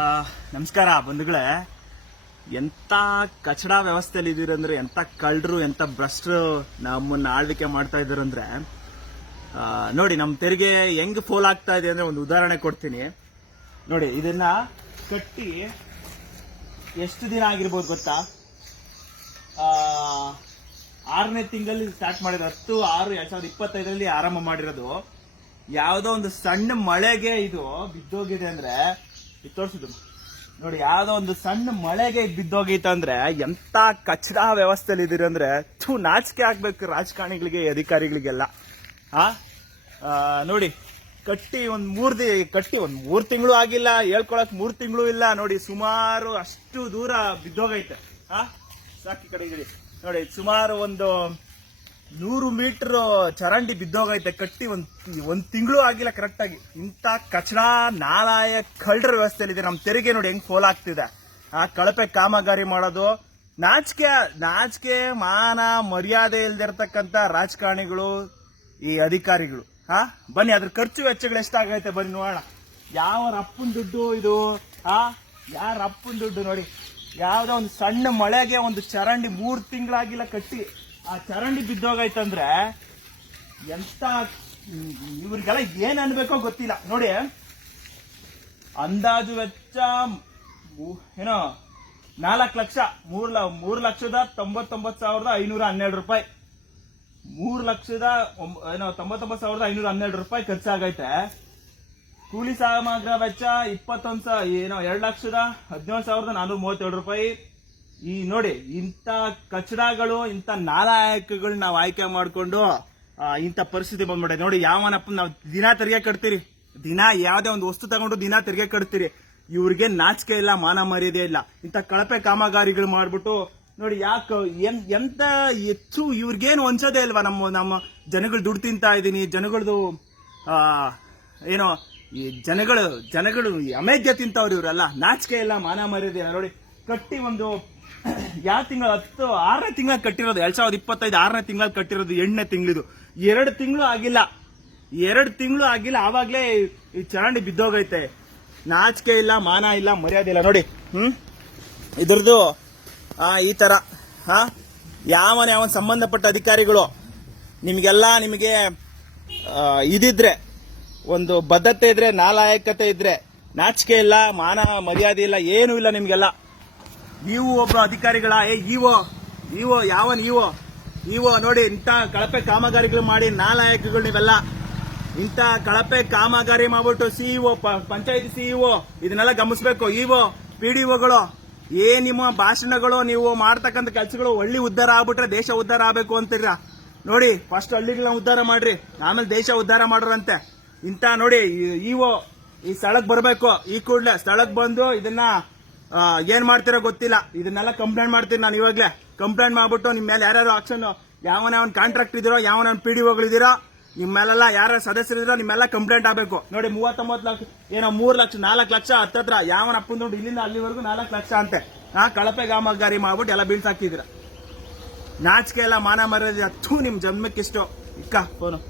ನಮಸ್ಕಾರ ಬಂಧುಗಳೇ. ಎಂತ ಕಚಡ ವ್ಯವಸ್ಥೆಯಲ್ಲಿ ಇದೀರಂದ್ರೆ, ಎಂತ ಕಳ್ಳರು ಎಂತ ಭ್ರಷ್ಟರು ನಮ್ಮನ್ನ ಆಳ್ವಿಕೆ ಮಾಡ್ತಾ ಇದಾರಂದ್ರೆ ನೋಡಿ, ನಮ್ಮ ತೆರಿಗೆ ಹೆಂಗ್ ಫೋಲ್ ಆಗ್ತಾ ಇದೆ ಅಂದ್ರೆ ಒಂದು ಉದಾಹರಣೆ ಕೊಡ್ತೀನಿ ನೋಡಿ. ಇದನ್ನ ಕಟ್ಟಿ ಎಷ್ಟು ದಿನ ಆಗಿರ್ಬೋದು ಗೊತ್ತಾ? 6ನೇ ತಿಂಗಳಲ್ಲಿ ಸ್ಟಾರ್ಟ್ ಮಾಡಿರೋ 10/6/2025 ಆರಂಭ ಮಾಡಿರೋದು. ಯಾವುದೋ ಒಂದು ಸಣ್ಣ ಮಳೆಗೆ ಇದು ಬಿದ್ದೋಗಿದೆ ಅಂದ್ರೆ ತೋರಿಸಿದ್ರು ನೋಡಿ. ಯಾವ್ದೋ ಒಂದು ಸಣ್ಣ ಮಳೆಗೆ ಬಿದ್ದೋಗೈತಂದ್ರೆ ಎಂತ ಕಚಡ ವ್ಯವಸ್ಥೆಯಲ್ಲಿ ಇದೀರಿ ಅಂದ್ರೆ ನಾಚಿಕೆ ಆಗ್ಬೇಕು ರಾಜಕಾರಣಿಗಳಿಗೆ, ಅಧಿಕಾರಿಗಳಿಗೆಲ್ಲ. ನೋಡಿ, ಕಟ್ಟಿ ಒಂದ್ 3 ತಿಂಗಳು ಆಗಿಲ್ಲ, ಹೇಳ್ಕೊಳಕ್ 3 ತಿಂಗಳು ಇಲ್ಲ ನೋಡಿ. ಸುಮಾರು ಅಷ್ಟು ದೂರ ಬಿದ್ದೋಗೈತೆ. ಸಾಕಿ ಕಡೆಗಿಡಿ ನೋಡಿ, ಸುಮಾರು ಒಂದು 100 ಮೀಟರ್ ಚರಂಡಿ ಬಿದ್ದೋಗೈತೆ. ಕಟ್ಟಿ ಒಂದ್ ತಿಂಗಳು ಆಗಿಲ್ಲ ಕರೆಕ್ಟ್ ಆಗಿ. ಇಂತ ಕಚಡ ನಾಲಾಯ ಕಳ್ಳರ ವ್ಯವಸ್ಥೆಯಲ್ಲಿ ನಮ್ಮ ತೆರಿಗೆ ನೋಡಿ ಹೆಂಗ್ ಫೋಲ್ ಆಗ್ತಿದೆ. ಕಳಪೆ ಕಾಮಗಾರಿ ಮಾಡೋದು, ನಾಚಿಕೆ ಮಾನ ಮರ್ಯಾದೆ ಇಲ್ದಿರ್ತಕ್ಕಂಥ ರಾಜಕಾರಣಿಗಳು, ಈ ಅಧಿಕಾರಿಗಳು. ಬನ್ನಿ, ಅದ್ರ ಖರ್ಚು ವೆಚ್ಚಗಳು ಎಷ್ಟಾಗೈತೆ ಬನ್ನಿ ನೋಡೋಣ. ಯಾವ ಅಪ್ಪನ ದುಡ್ಡು ಇದು? ಯಾರ ಅಪ್ಪನ ದುಡ್ಡು ನೋಡಿ. ಯಾವ್ದೋ ಒಂದು ಸಣ್ಣ ಮಳೆಗೆ ಒಂದು ಚರಂಡಿ 3 ತಿಂಗಳಾಗಿಲ್ಲ ಕಟ್ಟಿ ಆ ಚರಂಡಿ ಬಿದ್ದೋಗೈತಂದ್ರೆ ಎಂತ ಇವ್ರಿಗೆಲ್ಲ ಏನ್ ಅನ್ಬೇಕೋ ಗೊತ್ತಿಲ್ಲ ನೋಡಿ. ಅಂದಾಜು ವೆಚ್ಚ ಏನೋ 4 ಲಕ್ಷ, 3,99,512 ರೂಪಾಯಿ. 3,99,512 ರೂಪಾಯಿ ಖರ್ಚಾಗೈತೆ. ಕೂಲಿ ಸಾಮಗ್ರಿ ವೆಚ್ಚ 2,17,437 ರೂಪಾಯಿ. ಈ ನೋಡಿ, ಇಂಥ ಕಚಡಗಳು, ಇಂಥ ನಾಲಾಯಕಗಳು ನಾವು ಆಯ್ಕೆ ಮಾಡ್ಕೊಂಡು ಇಂಥ ಪರಿಸ್ಥಿತಿ ಬಂದ್ಬಿಟ್ಟೆ ನೋಡಿ. ಯಾವನಪ್ಪ ನಾವು ದಿನ ತೆರಿಗೆ ಕಟ್ತೀರಿ, ದಿನ ಯಾವ್ದೇ ಒಂದು ವಸ್ತು ತಗೊಂಡು ದಿನ ತೆರಿಗೆ ಕಟ್ತೀರಿ. ಇವ್ರಿಗೆ ನಾಚಿಕೆ ಇಲ್ಲ, ಮಾನ ಮರ್ಯಾದೆ ಇಲ್ಲ. ಇಂಥ ಕಳಪೆ ಕಾಮಗಾರಿಗಳು ಮಾಡ್ಬಿಟ್ಟು ನೋಡಿ. ಯಾಕೆ ಎಂತ ಹೆಚ್ಚು ಇವ್ರಿಗೇನು ಹೊಂಚೋದೇ ಇಲ್ವಾ? ನಮ್ಮ ಜನಗಳು ದುಡ್ಡು ತಿಂತಾ ಇದೀನಿ, ಜನಗಳದು ಏನೋ ಈ ಜನಗಳು ಅಮೇಧ್ಯ ತಿಂತವ್ರು ಇವರೆಲ್ಲ. ನಾಚಿಕೆ ಇಲ್ಲ, ಮಾನ ಮರ್ಯಾದೆ ಇಲ್ಲ ನೋಡಿ. ಕಟ್ಟಿ ಒಂದು ಯಾವ ತಿಂಗಳು 6ನೇ ತಿಂಗಳ ಕಟ್ಟಿರೋದು, 2025 6ನೇ ತಿಂಗಳಲ್ಲಿ ಕಟ್ಟಿರೋದು. 8ನೇ ತಿಂಗಳಿದು 2 ತಿಂಗಳು ಆಗಿಲ್ಲ, ಆವಾಗ್ಲೇ ಈ ಚರಂಡಿ ಬಿದ್ದೋಗೈತೆ. ನಾಚಿಕೆ ಇಲ್ಲ, ಮಾನ ಇಲ್ಲ, ಮರ್ಯಾದೆ ಇಲ್ಲ ನೋಡಿ. ಇದ್ರದ್ದು ಈ ತರ ಯಾವನ ಸಂಬಂಧಪಟ್ಟ ಅಧಿಕಾರಿಗಳು ನಿಮಗೆ ಇದಿದ್ರೆ, ಒಂದು ಬದ್ಧತೆ ಇದ್ರೆ, ನಾಲಾಯಕತೆ ಇದ್ರೆ, ನಾಚಿಕೆ ಇಲ್ಲ, ಮಾನ ಮರ್ಯಾದೆ ಇಲ್ಲ, ಏನೂ ಇಲ್ಲ ನಿಮ್ಗೆಲ್ಲ. ನೀವು ಒಬ್ಬ ಅಧಿಕಾರಿಗಳ ಇವೋ ಯಾವನ್ ಇವೋ ನೋಡಿ. ಇಂಥ ಕಳಪೆ ಕಾಮಗಾರಿಗಳು ಮಾಡಿ ನಾಲಾಯಕಗಳು ನೀವೆಲ್ಲ. ಇಂಥ ಕಳಪೆ ಕಾಮಗಾರಿ ಮಾಡ್ಬಿಟ್ಟು ಸಿಇಒ, ಪಂಚಾಯತಿ ಸಿಇಒ ಇದನ್ನೆಲ್ಲ ಗಮನಿಸಬೇಕು. ಇವೋ PDOಗಳು ನಿಮ್ಮ ಭಾಷಣಗಳು, ನೀವು ಮಾಡ್ತಕ್ಕಂಥ ಕೆಲಸಗಳು ಹಳ್ಳಿ ಉದ್ಧಾರ ಆಗ್ಬಿಟ್ರೆ ದೇಶ ಉದ್ಧಾರ ಆಗ್ಬೇಕು ಅಂತೀರ ನೋಡಿ. ಫಸ್ಟ್ ಹಳ್ಳಿಗಳನ್ನ ಉದ್ಧಾರ ಮಾಡ್ರಿ, ಆಮೇಲೆ ದೇಶ ಉದ್ಧಾರ ಮಾಡ್ರಂತೆ. ಇಂಥ ನೋಡಿ ಇವೋ ಈ ಸ್ಥಳಕ್ಕೆ ಬರಬೇಕು. ಈ ಕೂಡಲೇ ಸ್ಥಳಕ್ಕೆ ಬಂದು ಇದನ್ನ ಏನ್ ಮಾಡ್ತೀರೋ ಗೊತ್ತಿಲ್ಲ, ಇದನ್ನೆಲ್ಲ ಕಂಪ್ಲೇಂಟ್ ಮಾಡ್ತೀನಿ ನಾನು. ಇವಾಗ್ಲೇ ಕಂಪ್ಲೇಂಟ್ ಮಾಡ್ಬಿಟ್ಟು ನಿಮ್ಮ ಮೇಲೆ ಯಾರ್ಯಾರು ಆಕ್ಷನ್, ಯಾವನ ಕಾಂಟ್ರಾಕ್ಟ್ ಇದಿರೋ, ಯಾವನ PDOಗಳು ಇದೀರೋ, ನಿಮ್ಮ ಮೇಲೆಲ್ಲ ಯಾರ ಸದಸ್ಯರಿದಿರೋ ನಿಮ್ಮೆಲ್ಲ ಕಂಪ್ಲೇಂಟ್ ಆಗಬೇಕು ನೋಡಿ. 39 ಲಕ್ಷ ಏನೋ 3 ಲಕ್ಷ 4 ಲಕ್ಷ ಹತ್ತತ್ರ ಯಾವನ ಅಪ್ಪನ ದುಡ್ಡು ಇಲ್ಲಿಂದ ಅಲ್ಲಿವರೆಗೂ 4 ಲಕ್ಷ ಅಂತೆ. ಕಳಪೆ ಕಾಮಗಾರಿ ಮಾಡ್ಬಿಟ್ಟು ಎಲ್ಲ ಬೀಳ್ಸಾಕಿದಿರ. ನಾಚಿಕೆ ಎಲ್ಲ ಮಾನ ಮರ್ಯಾದೆ ನಿಮ್ ಜನ್ಮಕ್ಕಿಷ್ಟು ಇಕ್ಕ ಫೋನು.